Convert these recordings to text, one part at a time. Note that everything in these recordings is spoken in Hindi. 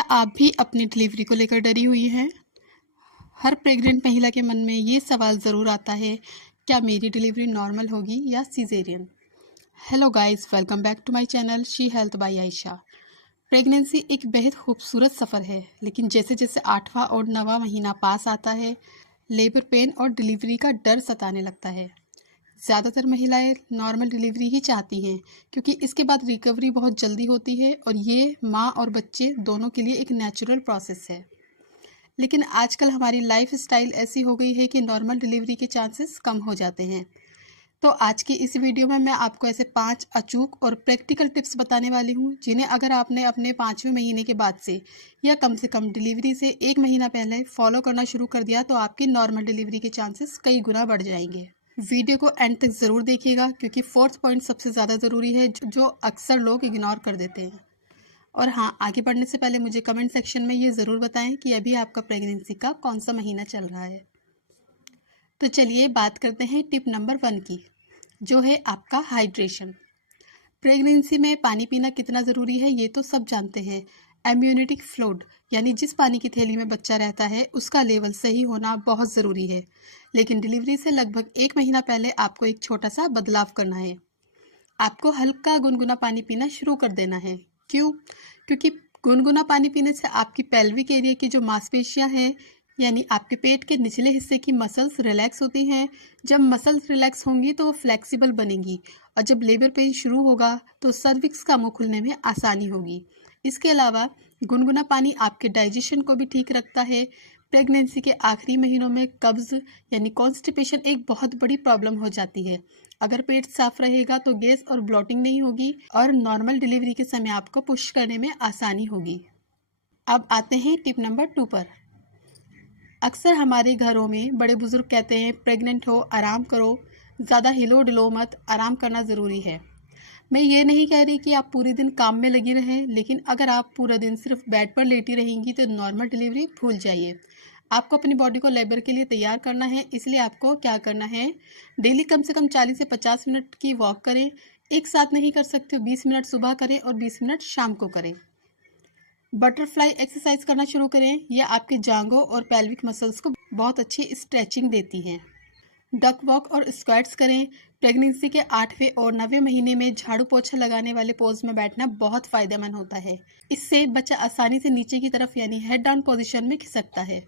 क्या आप भी अपनी डिलीवरी को लेकर डरी हुई हैं? हर प्रेग्नेंट महिला के मन में ये सवाल ज़रूर आता है, क्या मेरी डिलीवरी नॉर्मल होगी या caesarean? Hello guys, welcome back to my channel she health by Ayesha. Pregnancy एक बेहद खूबसूरत सफ़र है, लेकिन जैसे जैसे 8वां और 9वां महीना पास आता है, लेबर पेन और डिलीवरी का डर सताने लगता है। ज़्यादातर महिलाएं नॉर्मल डिलीवरी ही चाहती हैं, क्योंकि इसके बाद रिकवरी बहुत जल्दी होती है और ये माँ और बच्चे दोनों के लिए एक नेचुरल प्रोसेस है। लेकिन आजकल हमारी लाइफ स्टाइल ऐसी हो गई है कि नॉर्मल डिलीवरी के चांसेस कम हो जाते हैं। तो आज की इस वीडियो में मैं आपको ऐसे 5 अचूक और प्रैक्टिकल टिप्स बताने वाली हूँ, जिन्हें अगर आपने अपने 5वें महीने के बाद से या कम से कम डिलीवरी से 1 महीना पहले फॉलो करना शुरू कर दिया तो आपकी नॉर्मल डिलीवरी के चांसेस कई गुना बढ़ जाएंगे। वीडियो को एंड तक ज़रूर देखिएगा, क्योंकि 4th पॉइंट सबसे ज़्यादा ज़रूरी है, जो अक्सर लोग इग्नोर कर देते हैं। और हाँ, आगे बढ़ने से पहले मुझे कमेंट सेक्शन में ये ज़रूर बताएं कि अभी आपका प्रेगनेंसी का कौन सा महीना चल रहा है। तो चलिए बात करते हैं टिप नंबर 1 की, जो है आपका हाइड्रेशन। प्रेगनेंसी में पानी पीना कितना ज़रूरी है ये तो सब जानते हैं। एम्यूनिटिक फ्लूइड यानी जिस पानी की थैली में बच्चा रहता है उसका लेवल सही होना बहुत ज़रूरी है। लेकिन डिलीवरी से लगभग 1 महीना पहले आपको एक छोटा सा बदलाव करना है। आपको हल्का गुनगुना पानी पीना शुरू कर देना है। क्यों? क्योंकि गुनगुना पानी पीने से आपकी पेल्विक एरिया की जो मांसपेशियां हैं, यानी आपके पेट के निचले हिस्से की मसल्स रिलैक्स होती हैं। जब मसल्स रिलैक्स होंगी तो वो फ्लेक्सिबल बनेंगी, और जब लेबर पेन शुरू होगा तो सर्विक्स का मुंह खुलने में आसानी होगी। इसके अलावा गुनगुना पानी आपके डाइजेशन को भी ठीक रखता है। प्रेगनेंसी के आखिरी महीनों में कब्ज यानी कॉन्स्टिपेशन एक बहुत बड़ी प्रॉब्लम हो जाती है। अगर पेट साफ रहेगा तो गैस और ब्लोटिंग नहीं होगी और नॉर्मल डिलीवरी के समय आपको पुश करने में आसानी होगी। अब आते हैं टिप नंबर 2 पर। अक्सर हमारे घरों में बड़े बुजुर्ग कहते हैं, प्रेग्नेंट हो आराम करो, ज़्यादा हिलो डुलो मत, आराम करना ज़रूरी है। मैं ये नहीं कह रही कि आप पूरे दिन काम में लगी रहें, लेकिन अगर आप पूरा दिन सिर्फ बेड पर लेटी रहेंगी तो नॉर्मल डिलीवरी भूल जाइए। आपको अपनी बॉडी को लेबर के लिए तैयार करना है, इसलिए आपको क्या करना है, डेली कम से कम 40 से 50 मिनट की वॉक करें। एक साथ नहीं कर सकते हो, 20 मिनट सुबह करें और 20 मिनट शाम को करें। बटरफ्लाई एक्सरसाइज करना शुरू करें, यह आपके जांघों और पेल्विक मसल्स को बहुत अच्छी स्ट्रेचिंग देती हैं। डक वॉक और स्क्वाट्स करें। प्रेगनेंसी के 8वें और 9वें महीने में झाड़ू पोछा लगाने वाले पोज में बैठना बहुत फायदेमंद होता है। इससे बच्चा आसानी से नीचे की तरफ यानी हेड डाउन पोजीशन में खिसकता है।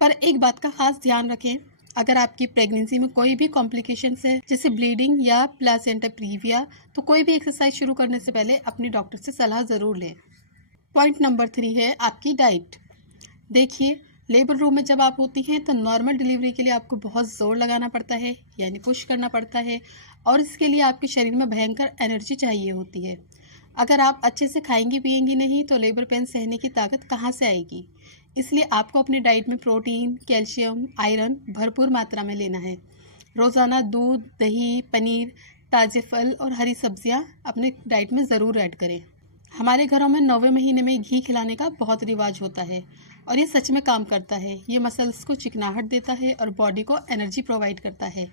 पर एक बात का खास ध्यान रखें, अगर आपकी प्रेगनेंसी में कोई भी कॉम्प्लिकेशंस है, जैसे ब्लीडिंग या प्लासेंटा प्रीविया, तो कोई भी एक्सरसाइज शुरू करने से पहले अपने डॉक्टर से सलाह ज़रूर लें। पॉइंट नंबर 3 है आपकी डाइट। देखिए, लेबर रूम में जब आप होती हैं तो नॉर्मल डिलीवरी के लिए आपको बहुत ज़ोर लगाना पड़ता है, यानी पुश करना पड़ता है, और इसके लिए आपके शरीर में भयंकर एनर्जी चाहिए होती है। अगर आप अच्छे से खाएंगी पिएंगी नहीं तो लेबर पेन सहने की ताकत कहाँ से आएगी। इसलिए आपको अपनी डाइट में प्रोटीन, कैल्शियम, आयरन भरपूर मात्रा में लेना है। रोज़ाना दूध, दही, पनीर, ताज़े फल और हरी सब्जियाँ अपने डाइट में ज़रूर ऐड करें। हमारे घरों में 9वें महीने में घी खिलाने का बहुत रिवाज होता है, और ये सच में काम करता है। ये मसल्स को चिकनाहट देता है और बॉडी को एनर्जी प्रोवाइड करता है।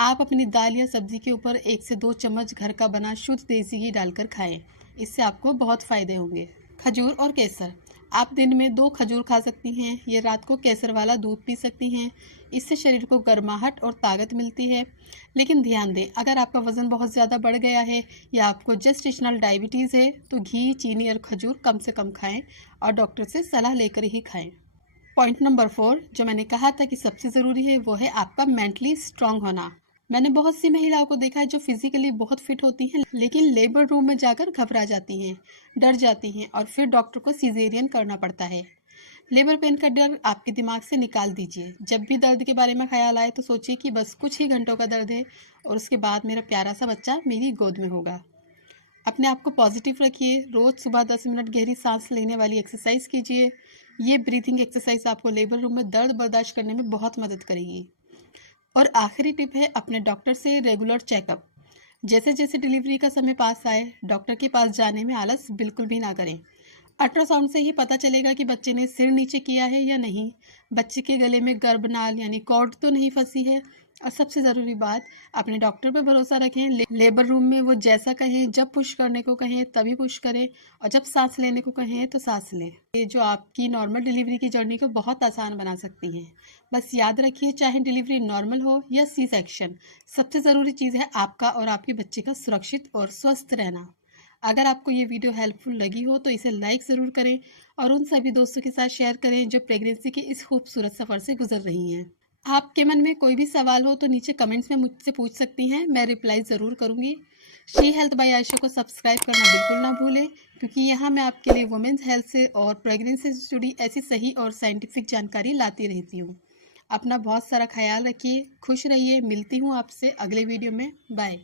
आप अपनी दाल या सब्जी के ऊपर 1 से 2 चम्मच घर का बना शुद्ध देसी घी डालकर खाएं, इससे आपको बहुत फ़ायदे होंगे। खजूर और केसर, आप दिन में 2 खजूर खा सकती हैं, ये रात को केसर वाला दूध पी सकती हैं, इससे शरीर को गर्माहट और ताकत मिलती है। लेकिन ध्यान दें, अगर आपका वज़न बहुत ज़्यादा बढ़ गया है या आपको जेस्टेशनल डायबिटीज़ है तो घी, चीनी और खजूर कम से कम खाएं और डॉक्टर से सलाह लेकर ही खाएं। पॉइंट नंबर 4, जो मैंने कहा था कि सबसे ज़रूरी है, वो है आपका मेंटली स्ट्रांग होना। मैंने बहुत सी महिलाओं को देखा है जो फिजिकली बहुत फिट होती हैं, लेकिन लेबर रूम में जाकर घबरा जाती हैं, डर जाती हैं और फिर डॉक्टर को सिजेरियन करना पड़ता है। लेबर पेन का डर आपके दिमाग से निकाल दीजिए। जब भी दर्द के बारे में ख्याल आए तो सोचिए कि बस कुछ ही घंटों का दर्द है और उसके बाद मेरा प्यारा सा बच्चा मेरी गोद में होगा। अपने आप को पॉजिटिव रखिए। रोज़ सुबह 10 मिनट गहरी सांस लेने वाली एक्सरसाइज कीजिए। ये ब्रीथिंग एक्सरसाइज आपको लेबर रूम में दर्द बर्दाश्त करने में बहुत मदद करेगी। और आखिरी टिप है अपने डॉक्टर से रेगुलर चेकअप। जैसे जैसे डिलीवरी का समय पास आए, डॉक्टर के पास जाने में आलस बिल्कुल भी ना करें। अल्ट्रासाउंड से ही पता चलेगा कि बच्चे ने सिर नीचे किया है या नहीं, बच्चे के गले में गर्भनाल यानी कॉर्ड तो नहीं फंसी है, और सबसे ज़रूरी बात, अपने डॉक्टर पर भरोसा रखें। लेबर रूम में वो जैसा कहें, जब पुश करने को कहें तभी पुश करें, और जब सांस लेने को कहें तो सांस लें। ये जो आपकी नॉर्मल डिलीवरी की जर्नी को बहुत आसान बना सकती हैं। बस याद रखिए, चाहे डिलीवरी नॉर्मल हो या सी सेक्शन, सबसे ज़रूरी चीज़ है आपका और आपके बच्चे का सुरक्षित और स्वस्थ रहना। अगर आपको ये वीडियो हेल्पफुल लगी हो तो इसे लाइक ज़रूर करें और उन सभी दोस्तों के साथ शेयर करें जो प्रेगनेंसी के इस खूबसूरत सफ़र से गुजर रही हैं। आपके मन में कोई भी सवाल हो तो नीचे कमेंट्स में मुझसे पूछ सकती हैं, मैं रिप्लाई ज़रूर करूँगी। शी हेल्थ बाय आयशा को सब्सक्राइब करना बिल्कुल ना भूलें, क्योंकि यहाँ मैं आपके लिए वुमेन्स हेल्थ से और प्रेगनेंसी से जुड़ी ऐसी सही और साइंटिफिक जानकारी लाती रहती हूँ। अपना बहुत सारा ख्याल रखिए, खुश रहिए। मिलती हूँ आपसे अगले वीडियो में। बाय।